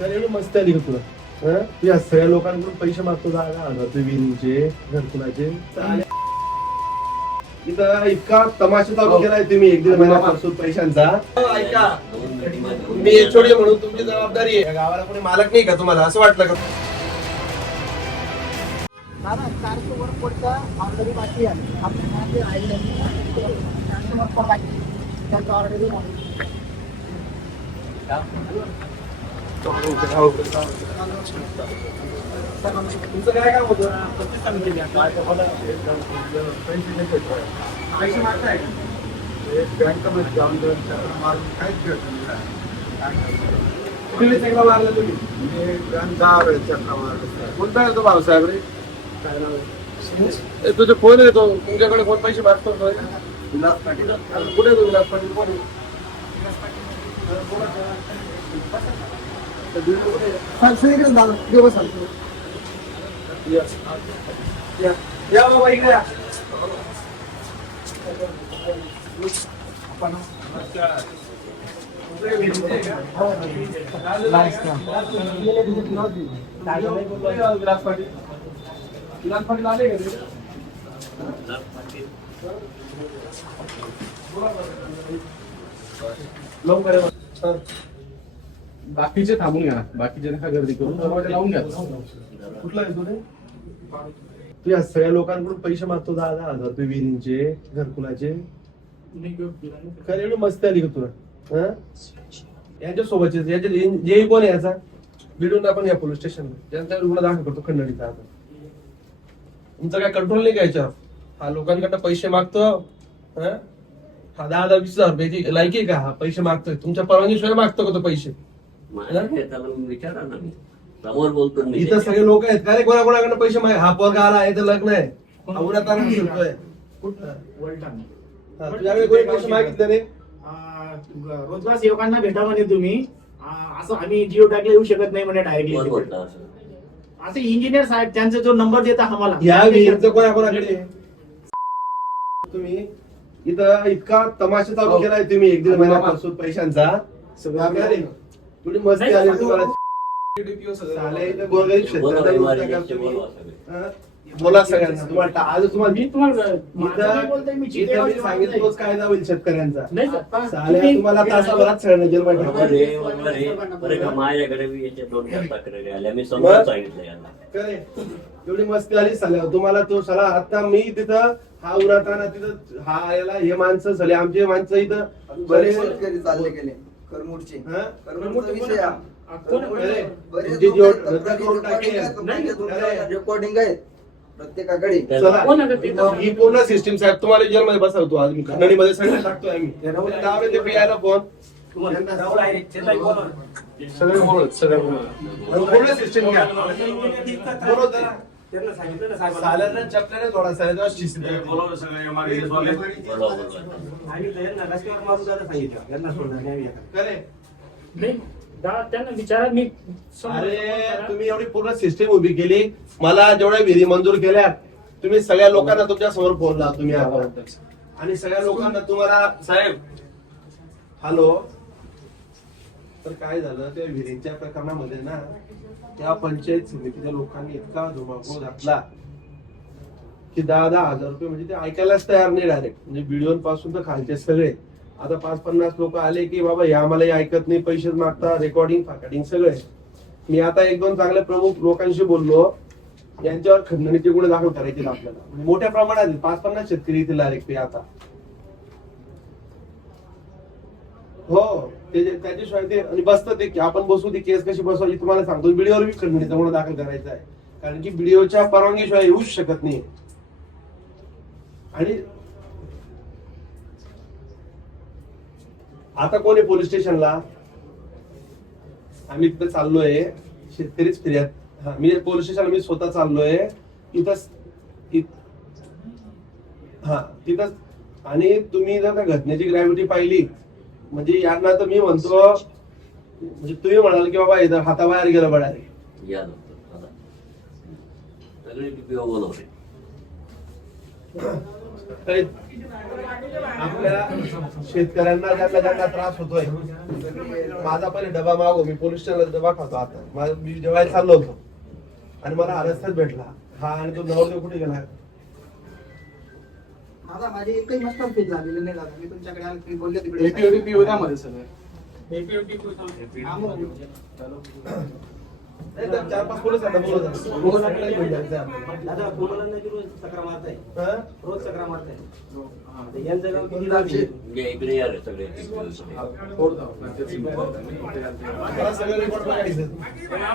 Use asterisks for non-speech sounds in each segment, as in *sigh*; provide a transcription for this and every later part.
तर एवढी मस्त आली का तुला हं? तू या सगळ्या लोकांकडून पैसे मागतो जागा आणतो विहिरीचे घरकुलाचे. इथं इतका तमाशा चालू केलाय तुम्ही एक दीड महिन्यापासून पैशांचा. हो, ऐका. मी एचओडी म्हणून तुमची जबाबदारी आहे. या गावाला कोणी मालक नाही का तुम्हाला? असं वाटलं का? दादा चारशे वर कोटचं ऑर्डरी बाकी आहे. आपल्या घरात जे राहिले नाही, चारशे वर कोट बाकी आहे. त्यांचं ऑर्डरी तुमचं काय काम होतं पैसे मागताय बँकेमध्ये जाऊन काहीच भेटत तुम्ही चेकला मारला कोणता येतो भाऊसाहेब रे ए, तुझे फोन येतो. तुमच्याकडे फोन पैसे मागतो तो? कुठे आहे तो विलास पाटील? कोण आहे? या. या. या बाबा इकडे या. विलास पाटील विलास पाटील आले का ते? लवकर या. सर. बाकीचे थांबून घ्या. बाकीचे नका गर्दी करून दरवाजा लावून घ्या. कुठला येतो तू रे? तू या सगळ्या लोकांकडून पैसे मागतो दहा दहा हजार तू विहिरींचे घरकुलाचे. खरं एवढी मस्त आली का तुला? यांच्या सोबतचे याचे जे कोण आहे याचा? बिडून आपण या पोलीस स्टेशनला ज्यांचा रुग्ण दाखल करतो खंडणीचा आता. तुमचा काय कंट्रोल नाही घ्यायचा हा लोकांकडनं पैसे मागतो. हा? दहा हजार वीस हजार रुपयाची लायकी आहे का? हा पैसे मागतोय. तुमच्या परवानगीशिवाय मागतो का तो पैसे? माझ्या त्याला विचारा ना मी. समोर बोलतो मी. इथं सगळे लोक आहेत. का रे कोणा कोणाकडनं पैसे माग हा पोरगा आला आहे तर लग्न आहे. हा उन्हात आणून फिरतोय कुठं? हा, तुझ्याकडे कोणी पैसे मागितले रे? रोजगार सेवकांना भेटा म्हणे तुम्ही. आ, असं आम्ही जिओ टॅगला येऊ शकत नाही म्हणे कोण डायरेक्टली बोलता असं? असे इंजिनियर साहेब त्यांचा जो नंबर देता आम्हाला. या विहिरीचं कोणा कोणाकडे तुम्ही इथं इतका तमाशा चालू केलाय तुम्ही. एक दीड महिन्यापासून पैशांचा. सगळं रे. थोडी मस्ती आली तुम्हाला. साले इथं गोरगरीब शेतकऱ्यांना बोला. हं? सगळ्यांना. तुम्हाला आज तुम्हाला मी तुम्हाला माझं नाही इथं बोलतोय, मी इथं चितेवाडी मी सांगितलं तोच कायदा होईल शेतकऱ्यांचा. नाही सर. साल्या तुम्ही- तुम्हाला तासाभरात सगळ्यांना जेलमध्ये बरोबर टाकणार. आहे, बरोबर आहे. बरं का माझ्याकडे बी याच्या दोन चार तक्रारी आल्या. मी समजून सांगितलं यांना. करे एवढी मस्ती आली साल्या तुम्हाला तो साला आता मी तिथं हा उन्हाताना तिथं हा याला हे माणसं झाले आमचे माणसं इथं बरे शेतकरी चालले गेले. करमुडचे हं? करमुडचा विषय हा. कोण- अरे, बरेच तुमची लोक जी आहेत, रद्द करून टाकेल. तुमच्या रेकॉर्डिंग आहेत. प्रत्येकाकडे. चला. कोण आहे ते? ही पूर्ण सिस्टीम साहेब तुम्हाला जेलमध्ये बसवतो आज मी. खंडणीमध्ये सगळे टाकतोय आम्ही. फोन सगळे बोलत सगळे बोलत पूर्ण सिस्टीम घ्या. बोलत चपल्याने थोडा शिस्त करे नाही, दादा त्यांना विचारा मी समोर- अरे तुम्ही एवढी पूर्ण सिस्टीम उभी केली. मला जेवढ्या विधी मंजूर केल्या तुम्ही सगळ्या लांना तुमच्यासमोर फोन लावा तुम्ही आता. आणि सगळ्या लोकांना तुम्हाला साहेब. हॅलो. तर काय झालं त्या विहिरींच्या प्रकरणामध्ये ना त्या पंचायत समितीच्या लोकांनी इतका धुमाकूळ घातला की दहा दहा हजार रुपये म्हणजे ते ऐकायलाच तयार नाही डायरेक्ट म्हणजे व्हिडिओ पासून तर खालचे सगळे. आता पाच पन्नास लोक आले की बाबा हे आम्हाला ऐकत नाही पैसे मागता रेकॉर्डिंग फाकडिंग सगळे. मी आता एक दोन चांगले प्रमुख लोकांशी बोललो यांच्यावर खंडणीचे गुन्हे दाखल करायचे आपल्याला. म्हणजे मोठ्या प्रमाणात पाच पन्नास शेतकरी येतील डायरेक्ट ते आता. हो ते त्याच्याशिवाय ते आणि बसतं ते की आपण बसू ती केस कशी बसवायची तुम्हाला सांगतो. व्हिडिओवर बी खंडणीचा गुन्हा दाखल करायचा आहे. कारण की व्हिडिओच्या परवानगीशिवाय येऊच शकत नाही. आणि आता कोण आहे पोलीस स्टेशनला? आम्ही तिथे चाललोय. शेतकरीच फिर्याद. हा मी पोलीस स्टेशनला मी स्वतः चाललोय. तिथं हा तिथं आणि तुम्ही जर त्या घटनेची ग्रॅव्हिटी पाहिली म्हणजे यांना तर मी म्हणतो म्हणजे तुम्ही म्हणाल की बाबा इथं हाताबाहेर गेलं बडा या. सगळे काही आपल्या शेतकऱ्यांना ज्यांना ज्यांना त्रास होतोय. माझा पहिले डबा मागो मी पोलीस स्टेशनला डबा खातो आता. मा- जेवायला चाललो होतो. आणि मला रस्त्यात भेटला. हा आणि तो नवरदेव कुठे गेला? दादा माझी एकही मस्त फील झालेली नाही दादा मी तुमच्याकडे आलो तुम्ही बोलले तिकडे एपीओटी उद्यामध्ये सगळं हा. नाही तर चार पाच जायचं आपल्याला. दादा कोणाला नाही रोज चक्रा मारताय हा? रोज चक्रा मारताय यांचं किती? म्हणजे इकडे सगळे.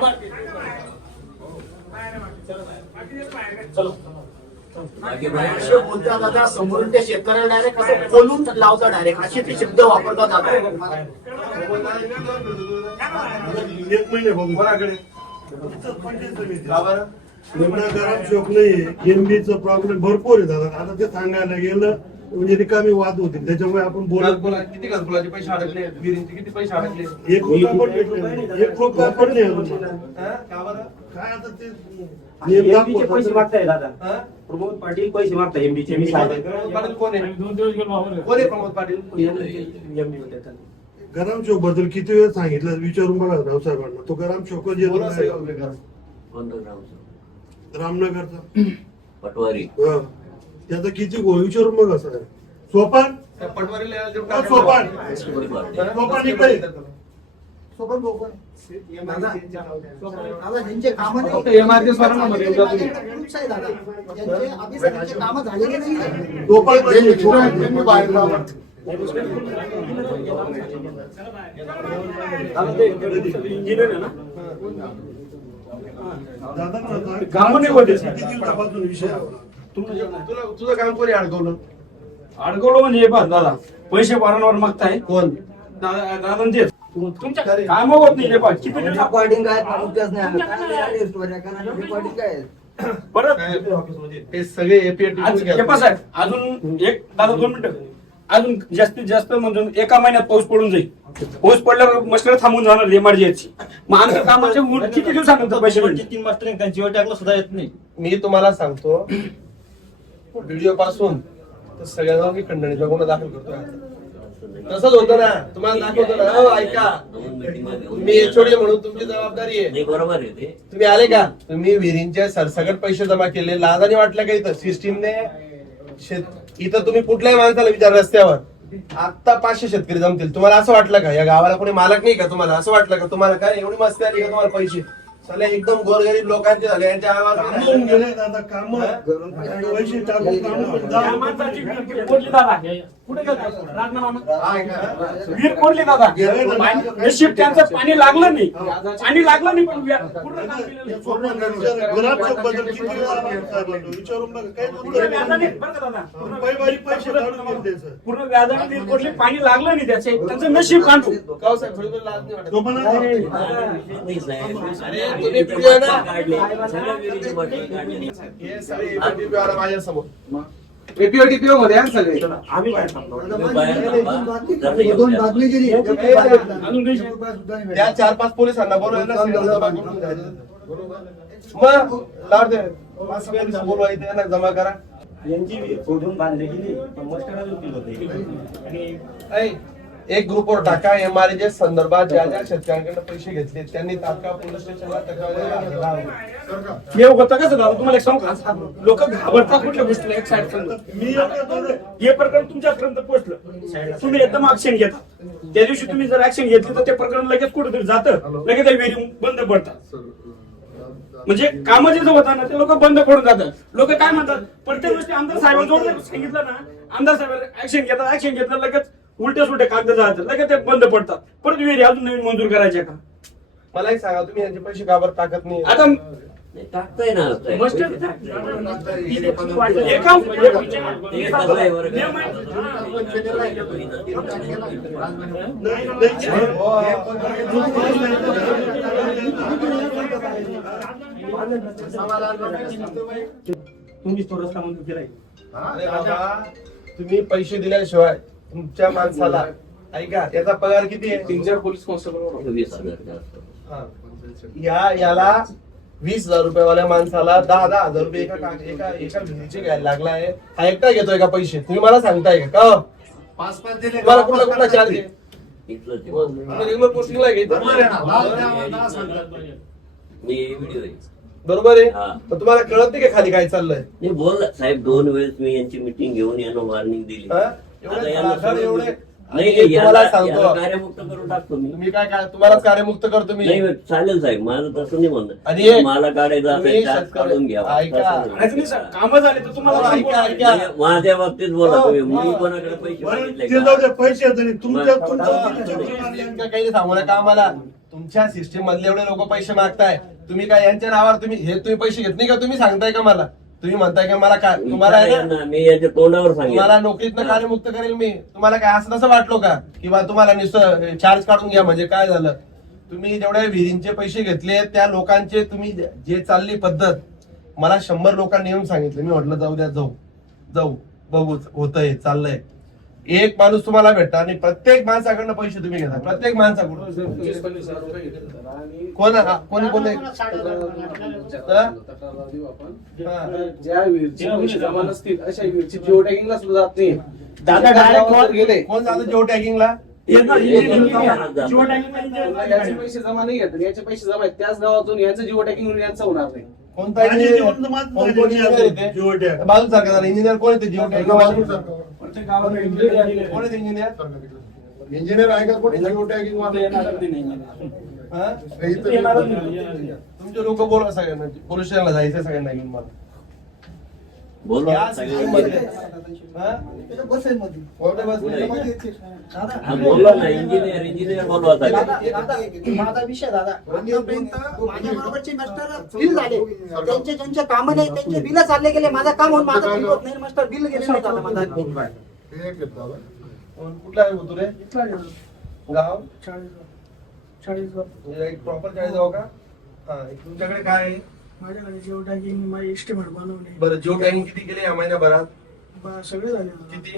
बाकी असे बोलता दादा समोरून त्या शेतकऱ्याला डायरेक्ट असं बोलून लावता डायरेक्ट असे ते शब्द वापरतात दादा एक महिने बघू. शोक नाहीये. एमबीचं प्रॉब्लेम भरपूर आहे दादा. आता ते सांगायला गेलं म्हणजे रिकामी वाद होतील त्याच्यामुळे आपण बोलत किती घरकुलाचे पैसे अडकले? विहिरींचे किती पैसे अडकले? एक रुपया पण भेटले. एक रुपया पण नाही? काय आता ते? आणि नियम MD चे दाखवतात. पैसे मागताय दादा. हा? प्रमोद पाटील पैसे मागताय एमडीचे मी प्रमोद पाटील कोण आहे? कोण आहे प्रमोद पाटील? एमडी होते गरम शोकबद्दल किती वेळ सांगितलं? विचारून बघा रावसाहेबांना. तो गरम बोला. कोणतं ग्रामचं रामनगरचा. पटवारी. हा. त्याचा किती गोळ विचारून बघा सर सोपान? पटवारीला यायला हा, टाका. सोपान? सोपान इकडे. सोबत कामं झालेले नाही. तुझं काम कोणी अडकवलं? अडकवलं म्हणजे हे दादा पैसे वारंवार मागताय. कोण? दादा दादा तेच तुमच्या काम होत नाही किती दिवसा- रेकॉर्डिंग काय नुकत्याच नाही आलं. काय आली स्टोरी कारण रेकॉर्डिंग काय आहे? *coughs* परत? हे सगळे एपीएटी आज हे पहा साहेब अजून एक दादा दोन मिनिटं. अजून जास्तीत जास्त म्हणजे एका महिन्यात पाऊस पडून जाईल. पाऊस पडल्यावर मस्टर थांबून जाणार एमआरजीएची मग आमच्या *coughs* कामाचे ऊन किती दिवसानंतर पैसे भेटतील? तीन मास्टर त्यांची टाकलं सुद्धा येत नाही. मी तुम्हाला सांगतो *coughs* व्हिडिओ पासून तर सगळ्यांना मी खंडणीचा गुन्हा दाखल करतोय. आता. तसंच होतं ना. तुम्हाला दाखवतो ना. हो, ऐका. तुम्ही एचओडी म्हणून तुमची जबाबदारी आहे. नाही बरोबर आहे ते. तुम्ही आले का? तुम्ही विहिरींचे सरसकट पैसे जमा केले. लाजाने वाटलं का इथं? सिस्टीमने शेत इथं तुम्ही कुठल्याही माणसाला विचार रस्त्यावर. आता पाचशे शेतकरी जमतील. तुम्हाला असं वाटलं का? या गावाला कोणी मालक नाही का तुम्हाला? असं वाटलं का तुम्हाला? काय एवढी मस्ती आली का तुम्हाला पैसे? सगळे एकदम गोरगरीब लोकांचे झाले. यांच्या कामं आवाज गेले दादा काम. पैसे टाकून कामं माणसाची दादा कुठे गेला राजनामा वीर कोणली दादा पाणी- नशीब त्यांचं पाणी लागलं नाही पाणी लागलं नाही पण पूर्ण काम केलेलं. व्याजाने वीर कोणली पाणी लागलं नाही त्याचे त्यांचं नशीब काढतो गाव हे माझ्यासमोर एपीओटीपीओ मध्ये आहे सगळे? आम्ही बाहेर थांबलो. त्या चार पाच पोलिसांना बोलवायला बोलवायचे त्यांना जमा करा. यांची बांधली गेली. पण मस्टर अजून केलं होते. आणि एक ग्रुपवर टाका एमआरजे संदर्भात ज्या ज्या शेतकऱ्यांकडे पैसे घेतले त्यांनी तात्काळ पोलीस स्टेशनला तक्रार. हे होतं कसं दादा तुम्हाला एक सांगू का? लोक घाबरतात कुठल्या गोष्टीला एक साईड मी हे प्रकरण तुमच्यापर्यंत पोहोचलं. तुम्ही एकदम ऍक्शन घेता. त्या दिवशी तुम्ही जर ऍक्शन घेतली तर ते प्रकरण लगेच कुठेतरी जातं. लगेच ते विहिरी बंद पडतात. म्हणजे काम जे होतं ना ते लोक बंद पडून जातात. लोक काय म्हणतात? प्रत्येक गोष्टी आमदार साहेबांजवळ सांगितलं ना आमदार साहेब ऍक्शन घेतात ऍक्शन घेतलं लगेच उलटे सुलटे कागद जातात लगेच ते बंद पडतात परत विहिरी अजून नवीन मंजूर करायच्या का मला एक सांगा तुम्ही यांचे पैसे का बरं टाकत नाही आता नाही, टाकताय ना. मस्टर. एका तुम्ही तो रस्ता म्हणून केलाय अरे बाबा तुम्ही पैसे दिल्याशिवाय तुमच्या माणसाला. ऐका याचा पगार किती आहे? तीन चार पोलीस कॉन्स्टेबल वीस हजार. जास्त. हा. या याला वीस हजार रुपयावाल्या माणसाला दहा दहा हजार रुपये एका का- एका एका विहिरीचे घ्यायला लागलाय हा एकटा घेतोय का पैसे? तुम्ही मला सांगताय का? पाच पाच दिले. तुम्हाला कुठला कुठला चार्ज आहे रेग्युलर पोस्टिंगला आहे बरोबर आहे आहे आहे. हा. पण तुम्हाला कळत नाही का खाली काय चाललंय? बोल साहेब दोन वेळेस मी यांची मिटिंग घेऊन यांना वॉर्निंग दिली? आता एवढे यांना धडाधड सोडून- एवढे नाही आणि तुम्हाला याला- सांगतो. याला कार्यमुक्त करून टाकतो मी. तुम्ही काय काय तुम्हालाच कार्यमुक्त करतो मी. नाही चालेल साहेब माझं तसं नाही आणि म्हणणं हे- मला काढायचं तुम्ही असेल शेतकरी- काढून घ्या. ऐका. कामं झाले तर तुम्हाला हो, ऐका. म्हणजे माझ्या बाबतीत बोला हो, तुम्ही मी हो. कोणाकडे पैसे बरं, मागितले ते जाऊ का? दे पैसे तुमच्या मग- काही सांगू नका आम्हाला. तुमच्या सिस्टीम मधले एवढे लोक पैसे मागताय. तुम्ही काय यांच्या नावावर तुम्ही हे तुम्ही पैसे घेत नाही का? तुम्ही सांगताय का मला? तुम्ही म्हणताय का मला काय तुम्हाला आहे ना यांना मी याच्या तोंडावर तुम्हाला नोकरीतनं कार्यमुक्त करेल मी. तुम्हाला काय असं तसं वाटलो का? किंवा तुम्हाला नुसतं चार्ज काढून घ्या म्हणजे काय झालं? तुम्ही जेवढ्या विहिरींचे पैसे घेतले त्या लोकांचे तुम्ही जे चालली पद्धत मला शंभर लोकांनी येऊन सांगितलं. मी म्हटलं जाऊ द्या जाऊ. जाऊ. बघू होतंय चाललंय. एक माणूस तुम्हाला भेटता आणि प्रत्येक माणसाकडनं पैसे तुम्ही घेता. प्रत्येक माणसाकडून. कोण हा? कोणी कोण. ज्या जमा नसतील अशा जिओ टॅगिंगला सुद्धा जात नाही दादा डायरेक्ट गावावर गेले कोण जातं जिओ टॅगिंगला इंजिनियर- इंजिनियर- इंजिनियर- याचे पैसे जमा नाही घेत याचे पैसे जमा आहेत. त्याच गावातून यांचं जिओ टॅगिंग यांचं होणार नाही. कोणता माझं कोण-. येते? Geo tag. बाजू सारखा इंजिनियर कोण येते जिओ टॅग गावाला इंजिनियर- कोण येते इंजिनियर इंजिनियर आहे का कोणी? हा? नाही. तुमचे लोक बोला सगळ्यांना. पोलीस स्टेशनला जायचं सगळ्यांना घेऊन मला. हा? हा, बोलवा ना इंजिनियर इंजिनियर बोलवा माझा विषय दादा. आतापर्यंत माझ्या बरोबरचे मास्टर बिल झाले. त्यांचे ज्यांचे काम नाही त्यांचे बिल चालले गेले. माझं काम होऊन माझं बिल होत नाही मास्टर बिल गेले नाही दादा माझा. कोण- कुठला आहे तू रे गाव प्रॉपर चाळीस जाऊ का? हा तुमच्याकडे काय आहे? माझ्याकडे जेव टॅगिंग माझी एस्टिमेट बनवणे बरं जिओ टॅगिंग किती केले या महिन्याभरात? बा- सगळे झाले ना. किती?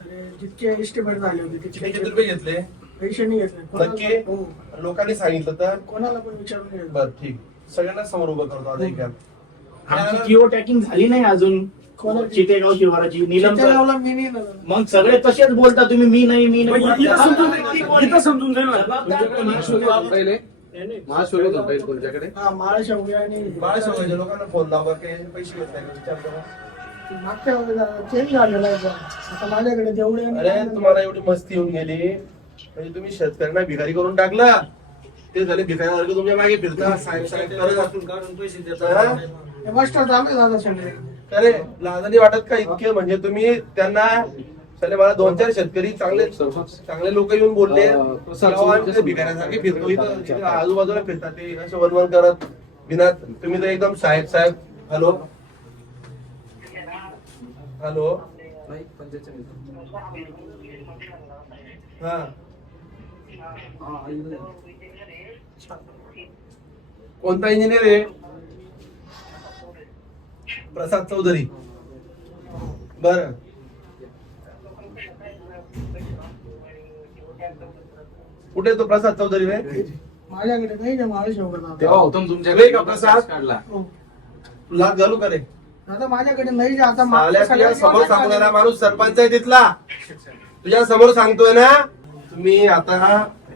आणि जितके एस्टिमेट झाले होते किती किती रुपये घेतले? पैसे नाही घेतले. नक्की कोणाला- हो. लोकांनी सांगितलं तर? कोणाला पण विचारून घ्यायचं बर ठीक. सगळ्यांना समोर उभं करतो आता एक आमची जिओ टॅकिंग झाली नाही अजून. चितेगाव शिवाराची निलम मी नाही ना. मग सगळे तसेच बोलता तुम्ही मी नाही मी नाही इथं समजून इथं समजून जाईल ना. पहिले महाशिवले पहिले तुमच्याकडे हा माळ शेवगे आणि बाळ शेवगाच्या लोकांना फोन लावा की यांचे पैसे घेत नाही का? विचार करा. मागच्या वेळेला चेंज झालेला आहे. आता माझ्याकडे जेवढे अरे तुम्हाला एवढी मस्ती येऊन गेली. म्हणजे तुम्ही शेतकऱ्यांना भिकारी करून टाकला. ते झाले भिकाऱ्यासारखं तुमच्या मागे फिरता. साहेब साहेब करत असून काढून पैसे देता मास्टर चालू दादा संडे अरे लाजानी वाटत का इतके? म्हणजे तुम्ही त्यांना त्याने मला दोन चार शेतकरी चांगले चांगले लोक येऊन बोलले. भिकाऱ्यासारखे फिरतो इथं. आजूबाजूला फिरतात ते. असं वनवन करत बिना तुम्ही तर एकदम साहेब साहेब हॅलो? हॅलो? हा. कोणता इंजिनियर आहे? प्रसाद चौधरी. बर. कुठे तो प्रसाद चौधरी रे माझ्याकडे नाही तेव्हा होतो ना वे तुमच्याकडे का प्रसाद? काढला हो. लाच घालू का रे? दादा माझ्याकडे नाही जे आता साल्या समोर दिवसात सांगणारा माणूस सरपंच आहे तिथला. तुझ्या समोर सांगतोय ना तुम्ही आता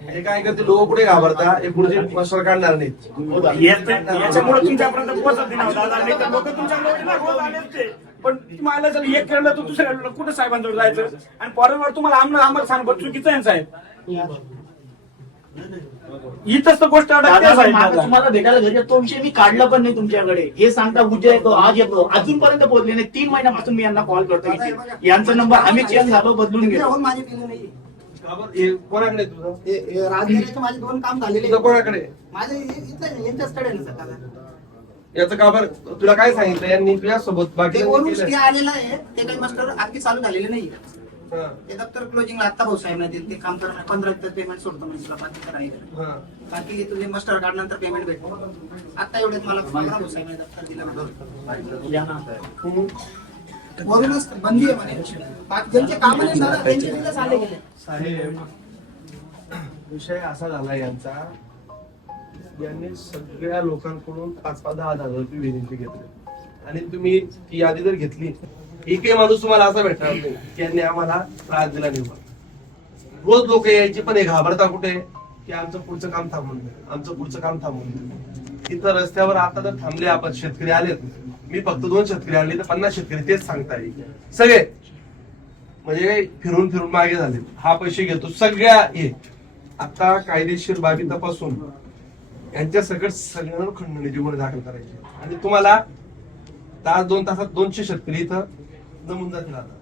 हे काय करते लोक पुढे घाबरता? हे पुढचे मस्टर काढणार नाहीत. याच्यामुळे तुमच्यापर्यंत पोहोचत नाही ना दादा. नाही तर लोक तुमच्याकडे ना रोज आले असते पण तुम्हाला जर एक केलं तर दुसऱ्या कुठं साहेबांजवळ जायचं? आणि परवार तुम्हाला आम्हाला आम्हाला सांग चुकीचं आहे ना साहेब? इथंच तर गोष्ट दादा, मागं. तुम्हाला भेटायला घरी तो विषय मी काढला पण नाही तुमच्याकडे. हे सांगता उद्या येतो आज येतो. अजूनपर्यंत बोलले नाही. तीन महिन्यापासून मी यांना कॉल करतो इथे. यांचा नंबर आम्ही चेंज झालो बदलून घेतो माझे नाही? हे कोणाकडे तुझं? हे- हे राजगिरीचे माझे दोन काम झालेले तुझं कोणाकडे? माझे हे- इथं आहे, यांच्याचकडे आहे ना सर दादा. याचं का बरं? तुला काय सांगितलं? यांनी तुझ्या सोबत बाकी ते आलेलं आहे. ते काही मास्टर आणखी चालू झालेले नाही ते दप्तर क्लोजिंगला आता भाऊ साहेब ते काम करणार पंधरा तर पेमेंट सोडतो म्हणजे तुला बाकी तर आहे? बाकी तुझे मास्टर कार्ड नंतर पेमेंट भेटतो. आता एवढ्यात मला पंधरा भाऊ साहेब दप्तर दिलं या ना. वरूनच बंदी आहे म्हणे. बाकी ज्यांचे काम नाही दादा त्यांचे आले गेले. साहेब विषय असा झाला यांचा यांनी सगळ्या लोकांकडून पाच पाच दहा हजार रुपये विनंती घेतली. आणि तुम्ही ती यादी जर घेतली एकही माणूस तुम्हाला असा भेटणार नाही की यांनी आम्हाला त्रास दिला निर्माण रोज लोक यायची पण हे घाबरता कुठे? की आमचं पुढचं काम थांबून आमचं पुढचं काम थांबून तिथं रस्त्यावर आता तर थांबले आपण शेतकरी आलेत मी फक्त दोन शेतकरी आले तर पन्नास शेतकरी तेच सांगता येईल. सगळे. म्हणजे फिरून फिरून मागे झाले. हा पैसे घेतो सगळ्या हे. आता कायदेशीर बाबी तपासून यांच्या सगळं सगळ्यांना खंडणी गुन्हे दाखल करायचे. आणि तुम्हाला तास दोन तासात दोनशे शेतकरी इथं नमून जातील आता.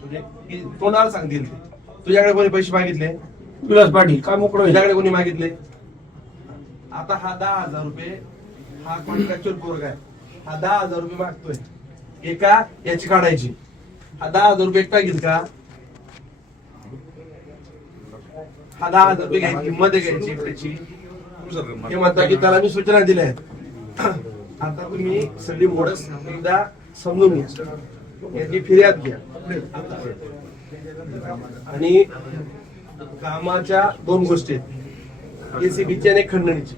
म्हणजे तोंडाला सांगतील ते. तुझ्याकडे कोणी पैसे मागितले? विलास पाटील काय मोकळं होईल? तुझ्याकडे कोणी मागितले? आता हा दहा हजार रुपये हा कॉन्ट्रॅक्च्युअल पोरगा आहे. हा दहा हजार रुपये मागतोय. एका याची काढायची. हा दहा हजार रुपये एकटा घेईल का? हा दहा हजार रुपये घ्यायची आहे घ्यायची एकट्याची हे म्हणता की त्याला मी सूचना दिल्या आहेत. आता तुम्ही सगळी मोडस एकदा समजून घ्या. याची फिर्याद घ्या. आणि कामाच्या दोन गोष्टी आहेत. एसीबीची आणि खंडणीची.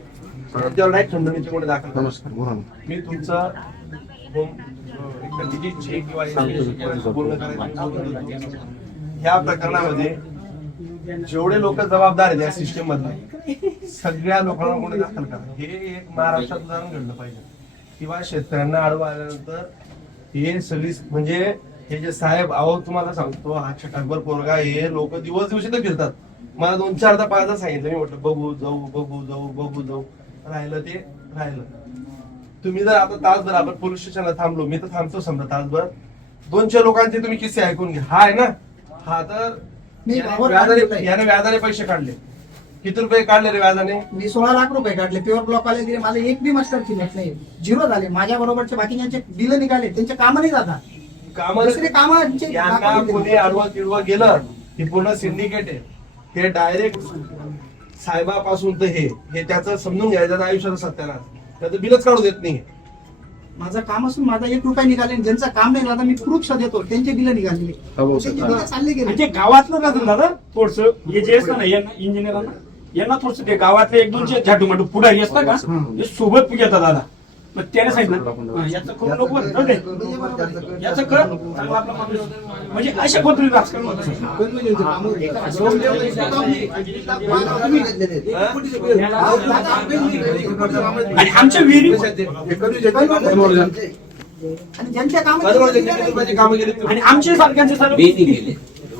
त्याच्यावर नाही खंडणीचे गुन्हे दाखल. मी तुमचं. ह्या प्रकरणामध्ये जेवढे लोक जबाबदार आहेत या सिस्टीम मधले सगळ्या लोकांना गुन्हे दाखल करा. हे एक महाराष्ट्रात उदाहरण घडलं पाहिजे. किंवा शेतकऱ्यांना आडवं आल्यानंतर हे सगळी म्हणजे हे जे साहेब अहो तुम्हाला सांगतो हा छटाकभर पोरगा हे लोक दिवस दिवशी तर फिरतात. मला दोन चारदा पाचदा सांगितलं. मी म्हटलं बघू जाऊ बघू जाऊ बघू जाऊ. राहिलं ते राहिलं. तुम्ही जर आता तासभर आपण पोलीस स्टेशनला थांबलो मी तर थांबतो समजा तासभर. दोनशे लोकांचे तुम्ही किस्से ऐकून घ्या. हा आहे ना? हा तर आहे. याने व्याजाने पैसे काढले. किती रुपये काढले रे व्याजाने? मी सोळा लाख रुपये काढले. प्युअर ब्लॉक वाले दिले मला एक बी मास्टर किंमत नाही. झिरो झाले. माझ्या बरोबरचे बाकीच्यांचे बिल निघाले त्यांचे काम नाही जातात. कामाला दुसरे कामांचे यांना दाखवले कोणी त्यांनी. आडवं तिडवं गेलं हे पूर्ण सिंडिकेट आहे. हे डायरेक्ट साहेबापासून तर हे हे त्याचं समजून घ्यायचं आयुष्याचं सत्यानाश. त्याचं बिलच काढू देत नाही. माझं काम असून माझा एक रुपया निघाले आणि ज्यांचं काम नाही झालं मी प्रूफ देतो. त्यांचे बिल निघाले त्यांचे बिल चालले गेले. ते गावातलं राहतं ना दादा थोडस हे जे असतं ना यांना इंजिनियरांना यांना थोडस ते गावातले एक दोनशे झाटू माटू पुढारी असतं का? ते सोबत घेतात दादा. मग त्याने सांगितलं. याचं करू नको. याचं कर. चांगला आपला माणूस. म्हणजे अशा पद्धतीने राजकारण होतं. आणि आमच्या विहिरी आणि ज्यांच्या काम कामं गेली? आणि आमच्या सारख्यांचे सर्व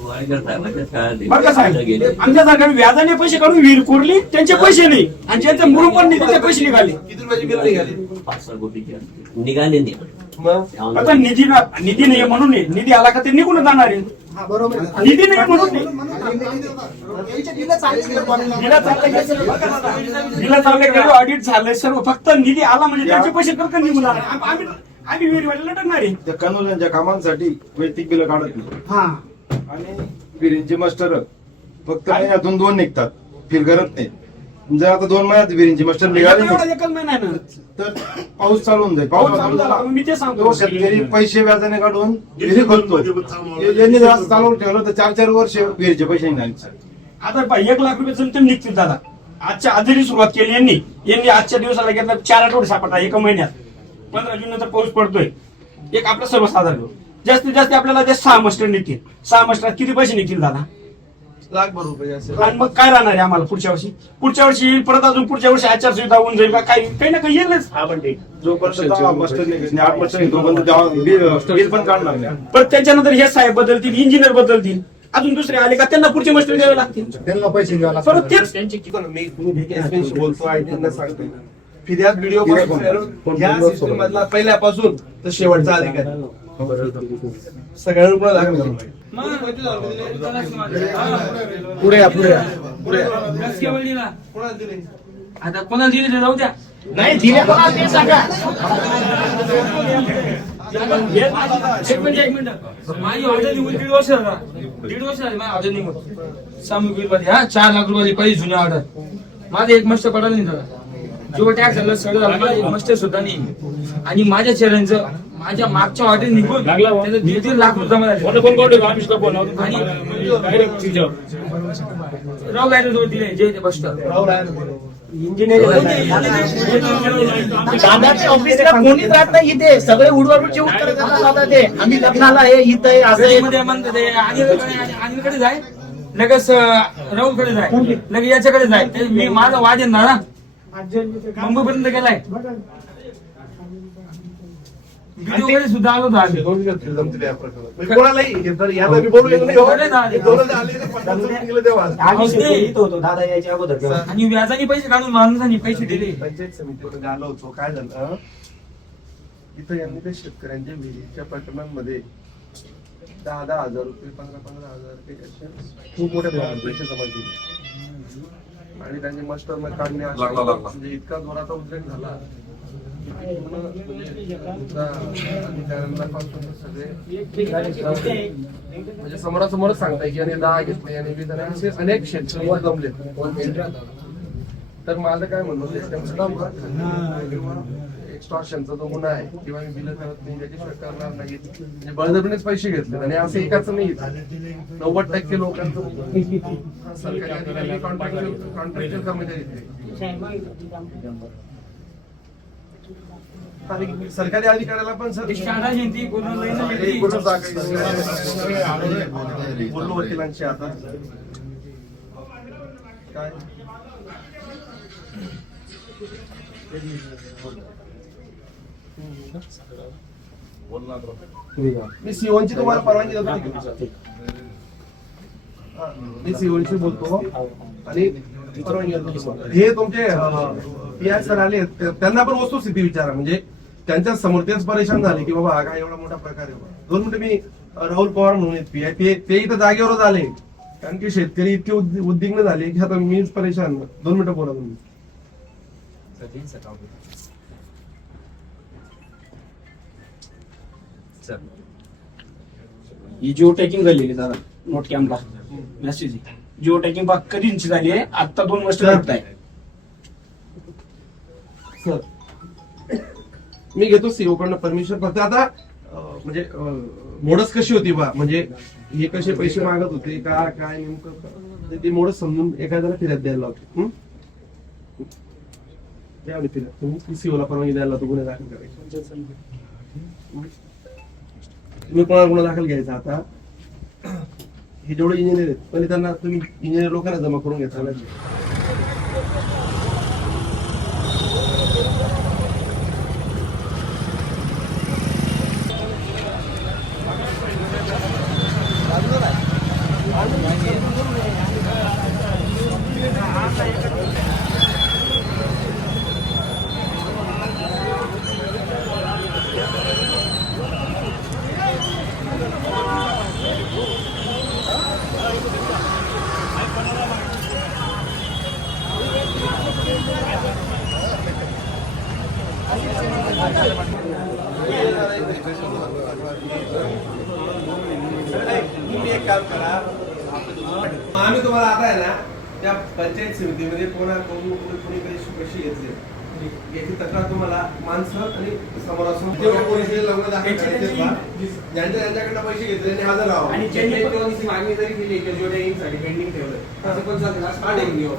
बेनी गेले वायकर साहेबांच्या काळात. बरं का साहेब? गेले आमच्या सारख्या व्याजाने पैसे काढून विहीर कोरली त्यांचे पैसे नाही. आणि ज्यांचे मुलं पण नाही त्यांचे पैसे निघाले. किती रुपयाची बिल निघाली पाच नाही. आता निधी ना निधी नाही म्हणून नाही. निधी आला का ते निघून जाणार आहे. हा बरोबर. आहे. निधी नाही म्हणून नाही. चालले गेले. दिला. दिला ऑडिट झालंय सर्व. फक्त निधी आला म्हणजे त्यांचे पैसे तर निघून जाणार आम- आम्ही आम्ही विहिरीवाले लटकणार आहे. त्या कनोजांच्या कामांसाठी वैयक्तिक बिलं काढत नाही. हा. आणि विहिरींचे मास्टर फक्त महिन्यातून दोन निघतात. फील करत नाही. जर आता दोन महिन्यात विहिरींचे मास्टर निघाले एवढा एकच महिना आहे ना? तर पाऊस चालून जाईल. पाऊस चालू झाला. मी ते सांगतो. तो शेतकरी पैसे व्याजाने काढून विहिरी खोलतो यांनी जर असं चालवून ठेवलं तर चार चार वर्ष विहिरीचे पैसे नाही सर. आता पहा, एक लाख रुपये जमते निघतील दादा. आजच्या आजरी सुरुवात केली यांनी. यांनी आजच्या दिवसाला घेतला चार आठवडे सापडा एका महिन्यात. पंधरा जून नंतर पाऊस पडतोय. एक आपलं सर्वसाधारण. जास्तीत जास्त आपल्याला ते सहा मस्टर निघतील सहा मस्टरात किती पैसे निघतील दादा? लाखभर रुपये असेल आणि मग काय राहणार आहे आम्हाला पुढच्या वर्षी? पुढच्या वर्षी येईल परत अजून पुढच्या वर्षी आचारसंहिता होऊन जाईल का? काही काही ना काही येईलच. जोपर्यंत दहा मास्टर निघत नाही. आठ मास्टर निघतो तोपर्यंत तेव्हा बिल बिल पण काढणार नाही. परत त्याच्यानंतर हे साहेब बदलतील इंजिनियर बदलतील. अजून दुसरे आले का? त्यांना पुढचे मस्टर द्यावे लागतील. त्यांना पैसे द्यावे परत तेच मी बोलतो आयटीना सांगतो. फिर्याद व्हिडिओ या सिस्टम मधला पहिल्यापासून तर शेवटचा अधिकारी. दाखल करावं लागेल. पुढे या पुढे या. आता कोणाला दिले ते जाऊ द्या. नाही दिले कोणाला ते सांगा. एक मिनिट एक मिनिट. माझी ऑर्डर निघून दीड वर्ष झाला. दीड वर्ष झाली माझी ऑर्डर निघून. मध्ये हा चार लाख रुपये पहिली जुनी ऑर्डर माझं एक मस्त पडायला नाही झाला जो टॅक्स झाला सगळं झालं एक मस्त सुद्धा नाही. आणि माझ्या चेहऱ्यांचं माझ्या मागच्या ऑर्डर निघून त्याचं दीड दीड लाख रुपये जमा झाले आणि राव गायला जोड दिले जे ते बसतं राहुल आहे ना. दादाच्या ऑफिसला कोणीच राहत नाही इथे. सगळे उडवाडूचे उत्तर दादा ते. आम्ही लग्नाला आहे इथं आहे असं आहे. मध्ये म्हणतात अनिलकडे जाय. लगेच राहुलकडे जाय. लगेच याच्याकडे जाय. मी माझा वाद येणार ना मुंबई पर्यंत गेलाय व्हिडिओ कडे सुद्धा आलो होतो आम्ही. दोन दिवस जमतील या प्रकरणात. म्हणजे. होतो दादा यायच्या अगोदर. आणि व्याजाने पैसे काढून माणसाने पैसे दिले. पंचायत समितीवर आलो होतो. काय झालं? इथं यांनी त्या शेतकऱ्यांच्या विहिरीच्या प्रकरणांमध्ये दहा दहा हजार रुपये पंधरा पंधरा हजार रुपये खूप मोठ्या प्रमाणात पैसे जमा केले. आणि त्यांचे मास्टर काढणे असे- म्हणजे इतका जोराचा उद्रेक झाला म्हणजे म्हणजे समोरासमोरच सांगताय की याने दहा घेतले याने वीस आणि असे अनेक शेतकरी जमले तर माझं काय म्हणणं एक्स्टॉर्शनचा जो गुन्हा आहे किंवा मी बिल करत नाही त्याच्याशिवाय करणार नाही म्हणजे बळजबरीनेच पैसे घेतले आणि असं एकाच नाही नव्वद टक्के लोकांचं सरकारी अधिकारी कॉन्ट्रॅक्च्युअल कॉन्ट्रॅक्च्युअल कर्मचारी आहेत ते. आणि सरकारी अधिकाऱ्याला पण सर बोललो वकिलांशी आता. काय? मी सीओनची तुम्हाला परवानगी देतो मी सीओनशी बोलतो आणि परवानगी हे तुमचे पी आय सर आले त्यांना पण वस्तुस्थिती विचारा. म्हणजे त्यांच्यासमोर तेच परेशान झाले की बाबा हा काय एवढा मोठा प्रकार आहे दोन मिनिटं मी राहुल पवार म्हणून पी आय ते इथं जागेवरच आले. कारण की शेतकरी इतके उद्विग्न झाले की आता मीच परेशान. दोन मिनिटं बोला तुम्ही. ही जिओ टॅकिंग झालेली दादा नोट कॅम्पला मेसेज जिओ टॅकिंग बघ कधीची झाली आहे? आता दोन वर्ष. भेटत आहे सर. मी घेतो सीओ कडनं परमिशन. फक्त आता म्हणजे मोडस कशी होती बा? म्हणजे हे कसे पैसे मागत होते? का काय नेमकं? ते- मोडस समजून एखाद्याला फिरत द्यायला हं? द्या आणि फिरत. तुम्ही सीओ ला परवानगी द्यायला लावतो गुन्हे दाखल करायचे. तुम्ही कोणाला गुन्हा दाखल घ्यायचा आता. हे जेवढे इंजिनियर आहेत पहिले त्यांना तुम्ही इंजिनियर लोकांना जमा करून घेता लागेल